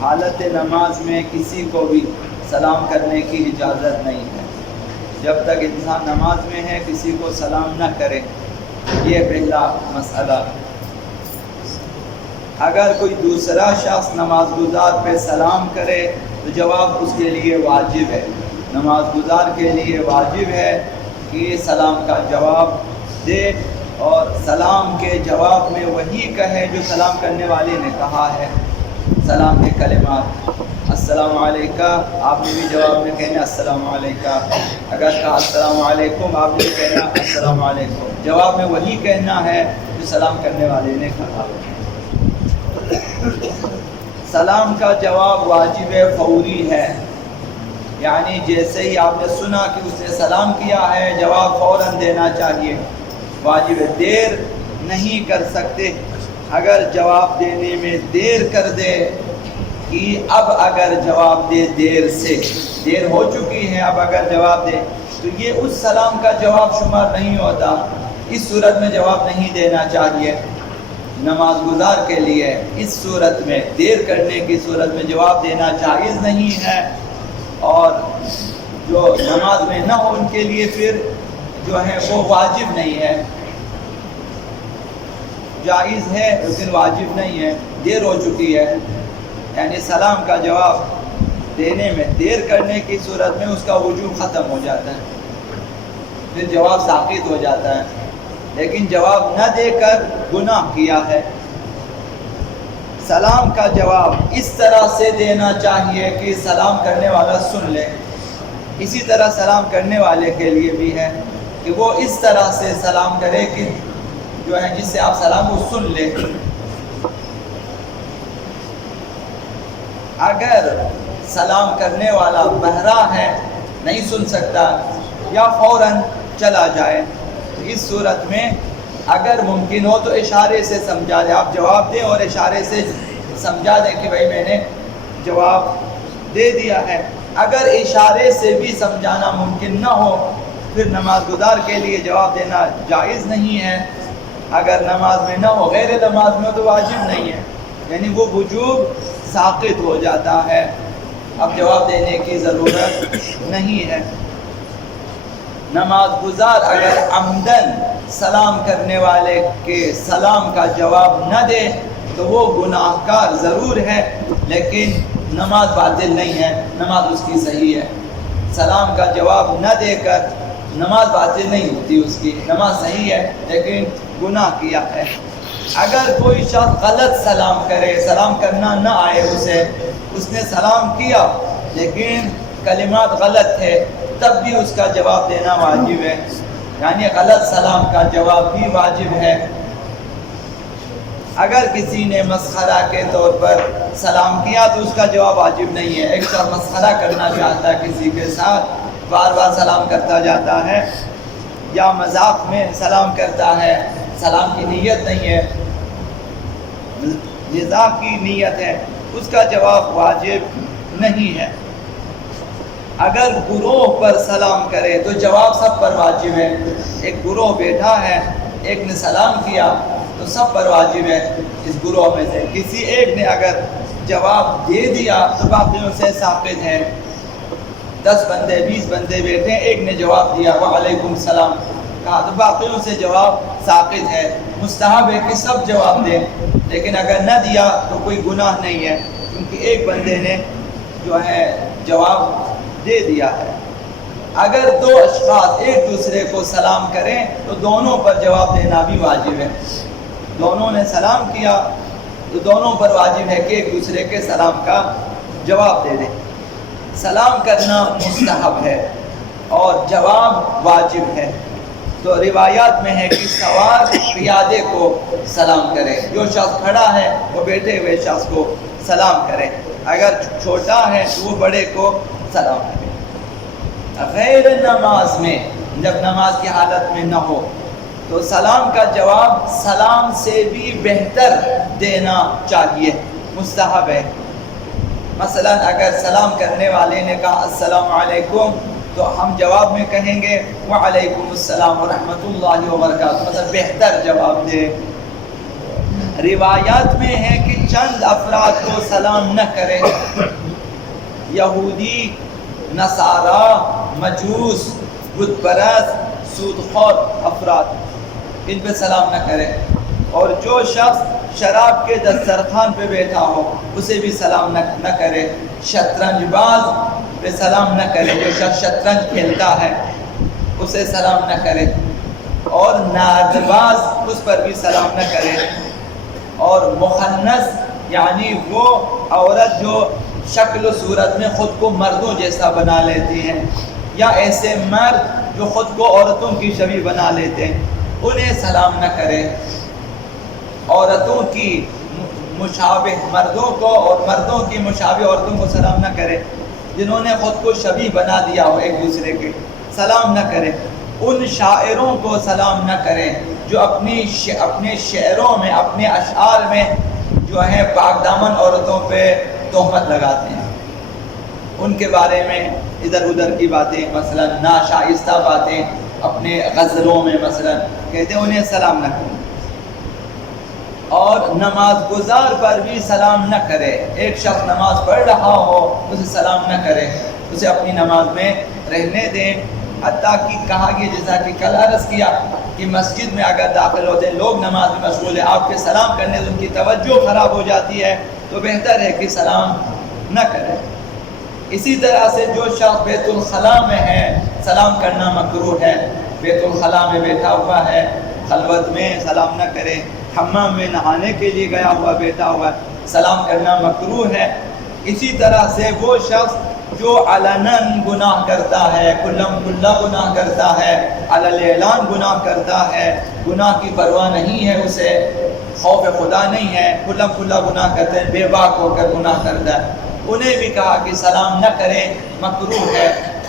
حالت نماز میں کسی کو بھی سلام کرنے کی اجازت نہیں ہے۔ جب تک انسان نماز میں ہے کسی کو سلام نہ کرے، یہ پہلا مسئلہ۔ اگر کوئی دوسرا شخص نماز گزار پہ سلام کرے تو جواب اس کے لیے واجب ہے، نماز گزار کے لیے واجب ہے کہ سلام کا جواب دے، اور سلام کے جواب میں وہی کہے جو سلام کرنے والے نے کہا ہے۔ سلام کے کلمات السلام علیکم، آپ نے بھی جواب میں کہنا السلام علیکم۔ اگر کہا السلام علیکم، آپ نے بھی کہنا السلام علیکم، جواب میں وہی کہنا ہے جو سلام کرنے والے نے کہا۔ سلام کا جواب واجب فوری ہے، یعنی جیسے ہی آپ نے سنا کہ اس نے سلام کیا ہے جواب فوراً دینا چاہیے، واجب ہے، دیر نہیں کر سکتے۔ اگر جواب دینے میں دیر کر دے کہ اب اگر جواب دے دیر ہو چکی ہے، اب اگر جواب دے تو یہ اس سلام کا جواب شمار نہیں ہوتا، اس صورت میں جواب نہیں دینا چاہیے۔ نماز گزار کے لیے اس صورت میں دیر کرنے کی صورت میں جواب دینا جائز نہیں ہے، اور جو نماز میں نہ ہو ان کے لیے پھر جو ہے وہ واجب نہیں ہے، جائز ہے لیکن واجب نہیں ہے، دیر ہو چکی ہے، یعنی سلام کا جواب دینے میں دیر کرنے کی صورت میں اس کا وجوب ختم ہو جاتا ہے، پھر جواب ساقط ہو جاتا ہے۔ لیکن جواب نہ دے کر گناہ کیا ہے۔ سلام کا جواب اس طرح سے دینا چاہیے کہ سلام کرنے والا سن لے، اسی طرح سلام کرنے والے کے لیے بھی ہے کہ وہ اس طرح سے سلام کرے کہ جو ہے جس سے آپ سلام کو سن لے۔ اگر سلام کرنے والا بہرا ہے، نہیں سن سکتا یا فوراً چلا جائے، تو اس صورت میں اگر ممکن ہو تو اشارے سے سمجھا دیں، آپ جواب دیں اور اشارے سے سمجھا دیں کہ بھائی میں نے جواب دے دیا ہے۔ اگر اشارے سے بھی سمجھانا ممکن نہ ہو پھر نماز گزار کے لیے جواب دینا جائز نہیں ہے۔ اگر نماز میں نہ ہو، غیر نماز میں ہو تو واجب نہیں ہے، یعنی وہ وجوب ساقط ہو جاتا ہے، اب جواب دینے کی ضرورت نہیں ہے۔ نماز گزار اگر عمدن سلام کرنے والے کے سلام کا جواب نہ دے تو وہ گناہ گار ضرور ہے، لیکن نماز باطل نہیں ہے، نماز اس کی صحیح ہے۔ سلام کا جواب نہ دے کر نماز باطل نہیں ہوتی، اس کی نماز صحیح ہے لیکن گناہ کیا ہے۔ اگر کوئی شخص غلط سلام کرے، سلام کرنا نہ آئے اسے، اس نے سلام کیا لیکن کلمات غلط تھے، تب بھی اس کا جواب دینا واجب ہے، یعنی غلط سلام کا جواب بھی واجب ہے۔ اگر کسی نے مسخرہ کے طور پر سلام کیا تو اس کا جواب واجب نہیں ہے۔ ایک شخص مسخرہ کرنا چاہتا ہے کسی کے ساتھ، بار بار سلام کرتا جاتا ہے یا مذاق میں سلام کرتا ہے، سلام کی نیت نہیں ہے، مزاح کی نیت ہے، اس کا جواب واجب نہیں ہے۔ اگر گروہ پر سلام کرے تو جواب سب پر واجب ہے، ایک گروہ بیٹھا ہے، ایک نے سلام کیا تو سب پر واجب ہے۔ اس گروہ میں سے کسی ایک نے اگر جواب دے دیا تو باقیوں سے ساقط ہے۔ 10 بندے 20 بندے بیٹھے، ایک نے جواب دیا وعلیکم السلام کہا تو باقیوں سے جواب ساقط ہے۔ مستحب ہے کہ سب جواب دیں، لیکن اگر نہ دیا تو کوئی گناہ نہیں ہے، کیونکہ ایک بندے نے جو ہے جواب دے دیا ہے۔ اگر 2 اشخاص ایک دوسرے کو سلام کریں تو دونوں پر جواب دینا بھی واجب ہے۔ دونوں نے سلام کیا تو دونوں پر واجب ہے کہ ایک دوسرے کے سلام کا جواب دے دیں۔ سلام کرنا مستحب ہے اور جواب واجب ہے۔ تو روایات میں ہے کہ سوار پیادے کو سلام کرے، جو شخص کھڑا ہے وہ بیٹھے ہوئے شخص کو سلام کرے، اگر چھوٹا ہے تو وہ بڑے کو سلام کرے۔ غیر نماز میں، جب نماز کی حالت میں نہ ہو تو سلام کا جواب سلام سے بھی بہتر دینا چاہیے، مستحب ہے۔ مثلا اگر سلام کرنے والے نے کہا السلام علیکم تو ہم جواب میں کہیں گے وعلیکم السلام ورحمۃ اللہ وبرکاتہ، مطلب بہتر جواب دے۔ روایات میں ہے کہ چند افراد کو سلام نہ کرے، یہودی، نصارہ، مجوس، بت پرست، سودخور افراد، ان پہ سلام نہ کرے۔ اور جو شخص شراب کے دسترخوان پہ بیٹھا ہو اسے بھی سلام نہ کرے۔ شطرنج باز پہ سلام نہ کرے، جو شخص شطرنج کھیلتا ہے اسے سلام نہ کرے۔ اور نعت باز اس پر بھی سلام نہ کرے۔ اور مخنث یعنی وہ عورت جو شکل و صورت میں خود کو مردوں جیسا بنا لیتی ہیں، یا ایسے مرد جو خود کو عورتوں کی شبیہ بنا لیتے ہیں، انہیں سلام نہ کرے۔ عورتوں کی مشابہ مردوں کو اور مردوں کی مشابہ عورتوں کو سلام نہ کرے، جنہوں نے خود کو شبیہ بنا دیا ہو ایک دوسرے کے، سلام نہ کرے۔ ان شاعروں کو سلام نہ کرے جو اپنے شعروں میں، اپنے اشعار میں جو ہیں پاک دامن عورتوں پہ تہمت لگاتے ہیں، ان کے بارے میں ادھر ادھر کی باتیں، مثلا ناشائستہ باتیں اپنے غزلوں میں مثلا کہتے ہیں، انہیں سلام نہ کرے۔ اور نماز گزار پر بھی سلام نہ کرے۔ ایک شخص نماز پڑھ رہا ہو اسے سلام نہ کرے، اسے اپنی نماز میں رہنے دیں۔ حتیٰ کہ کہا گیا، جیسا کہ کل عرض کیا، کہ مسجد میں اگر داخل ہوتے ہیں لوگ نماز میں مشغول ہیں، آپ کے سلام کرنے سے ان کی توجہ خراب ہو جاتی ہے، تو بہتر ہے کہ سلام نہ کرے۔ اسی طرح سے جو شخص بیت الخلاء میں ہے سلام کرنا مکروہ ہے۔ بیت الخلاء میں بیٹھا ہوا ہے، خلوت میں سلام نہ کرے۔ حمام میں نہانے کے لیے گیا ہوا بیٹھا ہوا ہے، سلام کرنا مکروہ ہے۔ اسی طرح سے وہ شخص جو علناً گناہ کرتا ہے، کلم کلا گناہ کرتا ہے، علی اعلان گناہ کرتا ہے، گناہ کی پرواہ نہیں ہے اسے، خوف خدا نہیں ہے، کلم کلا گناہ کرتے ہیں، بے باک ہو کر گناہ کرتا ہے، انہیں بھی کہا کہ سلام نہ کریں، مکروہ ہے۔